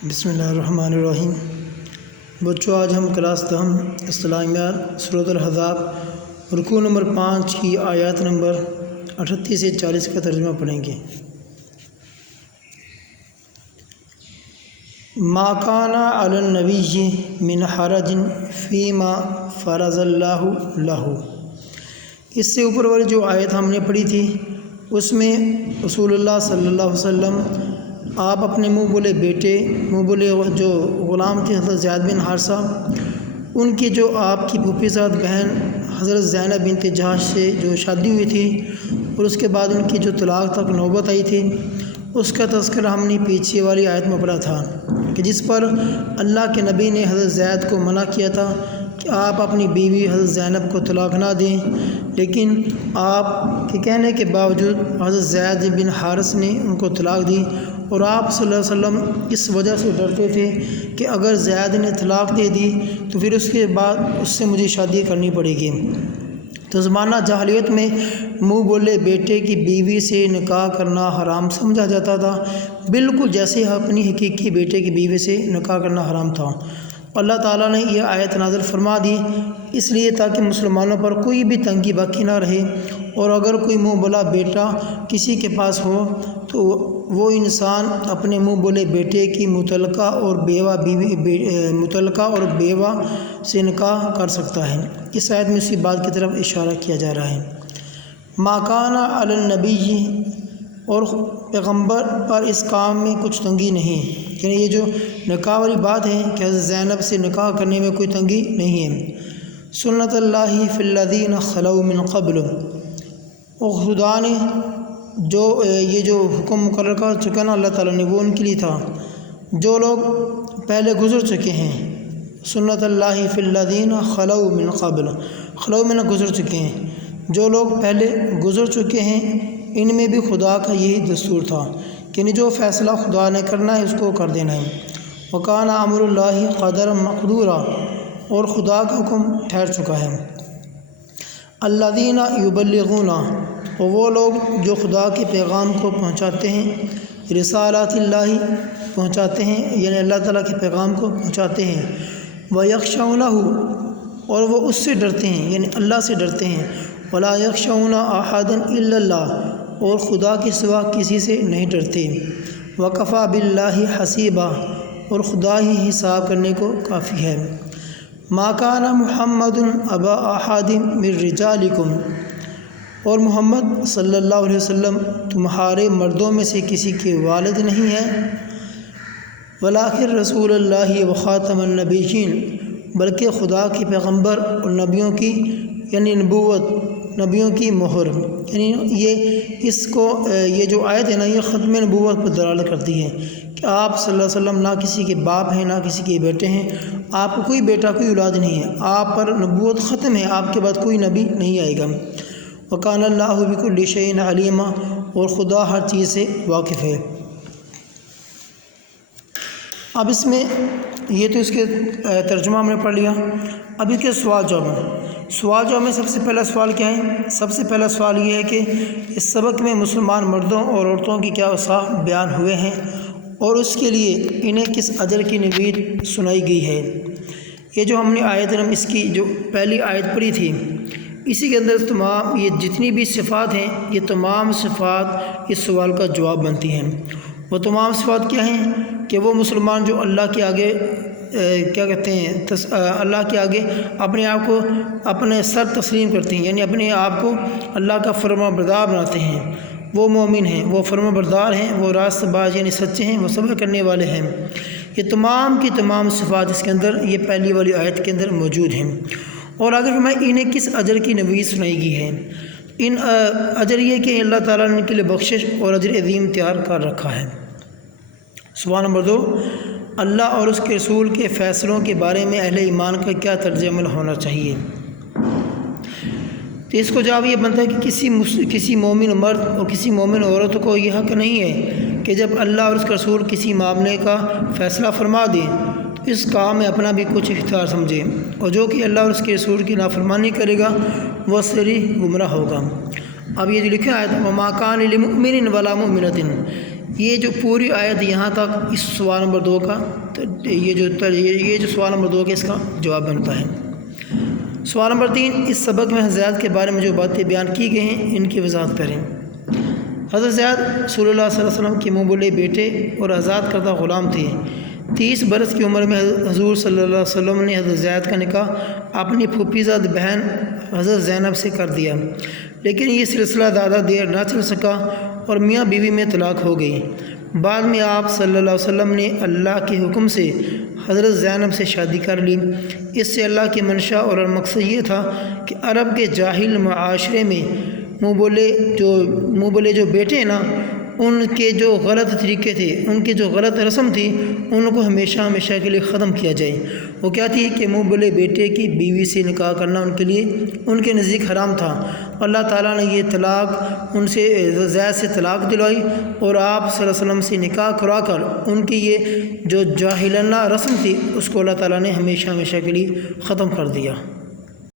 بسم اللہ الرحمن الرحیم۔ بچوں، آج ہم کلاس دہم اسلامیات سورۃ الحزاب رکوع نمبر 5 کی آیات نمبر 38 سے 40 کا ترجمہ پڑھیں گے۔ ما کان علی النبی من حرج فیما فرض اللہ لہ۔ اس سے اوپر والی جو آیت ہم نے پڑھی تھی اس میں رسول اللہ صلی اللہ علیہ وسلم آپ اپنے منہ بولے بیٹے، منہ بولے جو غلام تھے حضرت زید بن حارثہ، ان کی جو آپ کی پھوپھی زاد بہن حضرت زینب بنت جہش سے جو شادی ہوئی تھی اور اس کے بعد ان کی جو طلاق تک نوبت آئی تھی، اس کا تذکرہ ہم نے پیچھے والی آیت میں پڑھا تھا کہ جس پر اللہ کے نبی نے حضرت زید کو منع کیا تھا کہ آپ اپنی بیوی حضرت زینب کو طلاق نہ دیں، لیکن آپ کے کہنے کے باوجود حضرت زید بن حارث نے ان کو طلاق دی، اور آپ صلی اللہ علیہ وسلم اس وجہ سے ڈرتے تھے کہ اگر زید نے طلاق دے دی تو پھر اس کے بعد اس سے مجھے شادی کرنی پڑے گی۔ تو زمانہ جاہلیت میں منہ بولے بیٹے کی بیوی سے نکاح کرنا حرام سمجھا جاتا تھا، بالکل جیسے اپنی حقیقی بیٹے کی بیوی سے نکاح کرنا حرام تھا۔ اللہ تعالیٰ نے یہ آیت نازل فرما دی اس لیے تاکہ مسلمانوں پر کوئی بھی تنگی باقی نہ رہے، اور اگر کوئی منہ بولا بیٹا کسی کے پاس ہو تو وہ انسان اپنے منہ بولے بیٹے کی متعلقہ اور بیوہ سے نکاح کر سکتا ہے۔ اس آیت میں اسی بات کی طرف اشارہ کیا جا رہا ہے۔ ما کان علی النبی، اور پیغمبر پر اس کام میں کچھ تنگی نہیں، یعنی یہ جو نکاح والی بات ہے کہ حضرت زینب سے نکاح کرنے میں کوئی تنگی نہیں ہے۔ سنت اللہ فی الذین خلو من قبل، اور خدا نے یہ جو حکم مقرر کر چکا نا اللہ تعالیٰ نے، وہ ان کے لیے تھا جو لوگ پہلے گزر چکے ہیں۔ سنت اللہ فی الذین خلو من قبل، خلو من گزر چکے ہیں، جو لوگ پہلے گزر چکے ہیں ان میں بھی خدا کا یہی دستور تھا کہ جو فیصلہ خدا نے کرنا ہے اس کو کر دینا ہے۔ وکان امر اللہ قدرا مقدورا، اور خدا کا حکم ٹھہر چکا ہے۔ الذین یبلغون، اور وہ لوگ جو خدا کے پیغام کو پہنچاتے ہیں، رسالات اللہ پہنچاتے ہیں، یعنی اللہ تعالیٰ کے پیغام کو پہنچاتے ہیں، وَيَخْشَوْنَهُ، اور وہ اس سے ڈرتے ہیں یعنی اللہ سے ڈرتے ہیں، وَلَا يَخْشَوْنَ أَحَدًا إِلَّا اللَّهُ، اور خدا کے سوا کسی سے نہیں ڈرتے۔ وَكَفَى بِاللَّهِ حَسِيبًا، اور خدا ہی حساب کرنے کو کافی ہے۔ ما کان محمد ابا احد من رجالکم، اور محمد صلی اللہ علیہ وسلم تمہارے مردوں میں سے کسی کے والد نہیں ہے، ولکن رسول اللہ وخاتم النبیین، بلکہ خدا کے پیغمبر اور نبیوں کی یعنی نبوت، نبیوں کی مہر، یعنی یہ جو آیت ہے نا یہ ختم نبوت پر دلالت کرتی ہے کہ آپ صلی اللہ علیہ وسلم نہ کسی کے باپ ہیں نہ کسی کے بیٹے ہیں، آپ کو کوئی بیٹا کوئی اولاد نہیں ہے، آپ پر نبوت ختم ہے، آپ کے بعد کوئی نبی نہیں آئے گا۔ وکان اللہ بکل شیء علیما، اور خدا ہر چیز سے واقف ہے۔ اب اس میں یہ تو اس کے ترجمہ ہم نے پڑھ لیا، اب اس کے سوال جواب میں سب سے پہلا سوال کیا ہے؟ سب سے پہلا سوال یہ ہے کہ اس سبق میں مسلمان مردوں اور عورتوں کی کیا اوصاف بیان ہوئے ہیں، اور اس کے لیے انہیں کس اجر کی نوید سنائی گئی ہے۔ یہ جو ہم نے آیت اس کی جو پہلی آیت پڑھی تھی، اسی کے اندر تمام یہ جتنی بھی صفات ہیں، یہ تمام صفات اس سوال کا جواب بنتی ہیں۔ وہ تمام صفات کیا ہیں کہ وہ مسلمان جو اللہ کے آگے اللہ کے آگے اپنے آپ کو اپنے سر تسلیم کرتے ہیں، یعنی اپنے آپ کو اللہ کا فرما بردار بناتے ہیں، وہ مومن ہیں، وہ فرما بردار ہیں، وہ راست باز یعنی سچے ہیں، وہ صبر کرنے والے ہیں۔ یہ تمام کی تمام صفات اس کے اندر یہ پہلی والی آیت کے اندر موجود ہیں۔ اور اگر میں انہیں کس اجر کی نوید سنائی گئی ہے، ان اجر یہ کہ اللہ تعالیٰ نے ان کے لیے بخشش اور اجر عظیم تیار کر رکھا ہے۔ سوال نمبر 2، اللہ اور اس کے رسول کے فیصلوں کے بارے میں اہل ایمان کا کیا طرز عمل ہونا چاہیے؟ تو اس کو جواب یہ بنتا ہے کہ کسی مومن مرد اور کسی مومن عورت کو یہ حق نہیں ہے کہ جب اللہ اور اس کے رسول کسی معاملے کا فیصلہ فرما دیں تو اس کام میں اپنا بھی کچھ اختیار سمجھے، اور جو کہ اللہ اور اس کے رسول کی نافرمانی کرے گا وہ صریح گمراہ ہوگا۔ اب یہ جو لکھا ہے وَمَا كَانَ لِمُؤْمِنٍ وَلَا مُؤْمِنَةٍ، یہ جو پوری آیت یہاں تک اس سوال نمبر 2 کا یہ جو سوال نمبر 2 کا اس کا جواب بنتا ہے۔ سوال نمبر 3، اس سبق میں حضرت کے بارے میں جو باتیں بیان کی گئی ہیں ان کی وضاحت کریں۔ حضرت زید رسول اللہ صلی اللہ علیہ وسلم کے منہ بولے بیٹے اور آزاد کردہ غلام تھے۔ 30 برس کی عمر میں حضور صلی اللہ علیہ وسلم نے حضرت زید کا نکاح اپنی پھوپھی زاد بہن حضرت زینب سے کر دیا، لیکن یہ سلسلہ زیادہ دیر نہ چل سکا اور میاں بیوی میں طلاق ہو گئی۔ بعد میں آپ صلی اللہ علیہ وسلم نے اللہ کے حکم سے حضرت زینب سے شادی کر لی۔ اس سے اللہ کی منشا اور مقصد یہ تھا کہ عرب کے جاہل معاشرے میں منہ بولے جو بیٹے ہیں نا، ان کے جو غلط طریقے تھے، ان کی جو غلط رسم تھی، ان کو ہمیشہ ہمیشہ کے لیے ختم کیا جائے۔ وہ کیا تھی کہ منہ بولے بیٹے کی بیوی سے نکاح کرنا ان کے لیے ان کے نزدیک حرام تھا۔ اللہ تعالیٰ نے یہ طلاق ان سے زید سے طلاق دلوائی اور آپ صلی اللہ علیہ وسلم سے نکاح کرا کر ان کی یہ جو جاہلانہ رسم تھی اس کو اللہ تعالیٰ نے ہمیشہ ہمیشہ کے لیے ختم کر دیا۔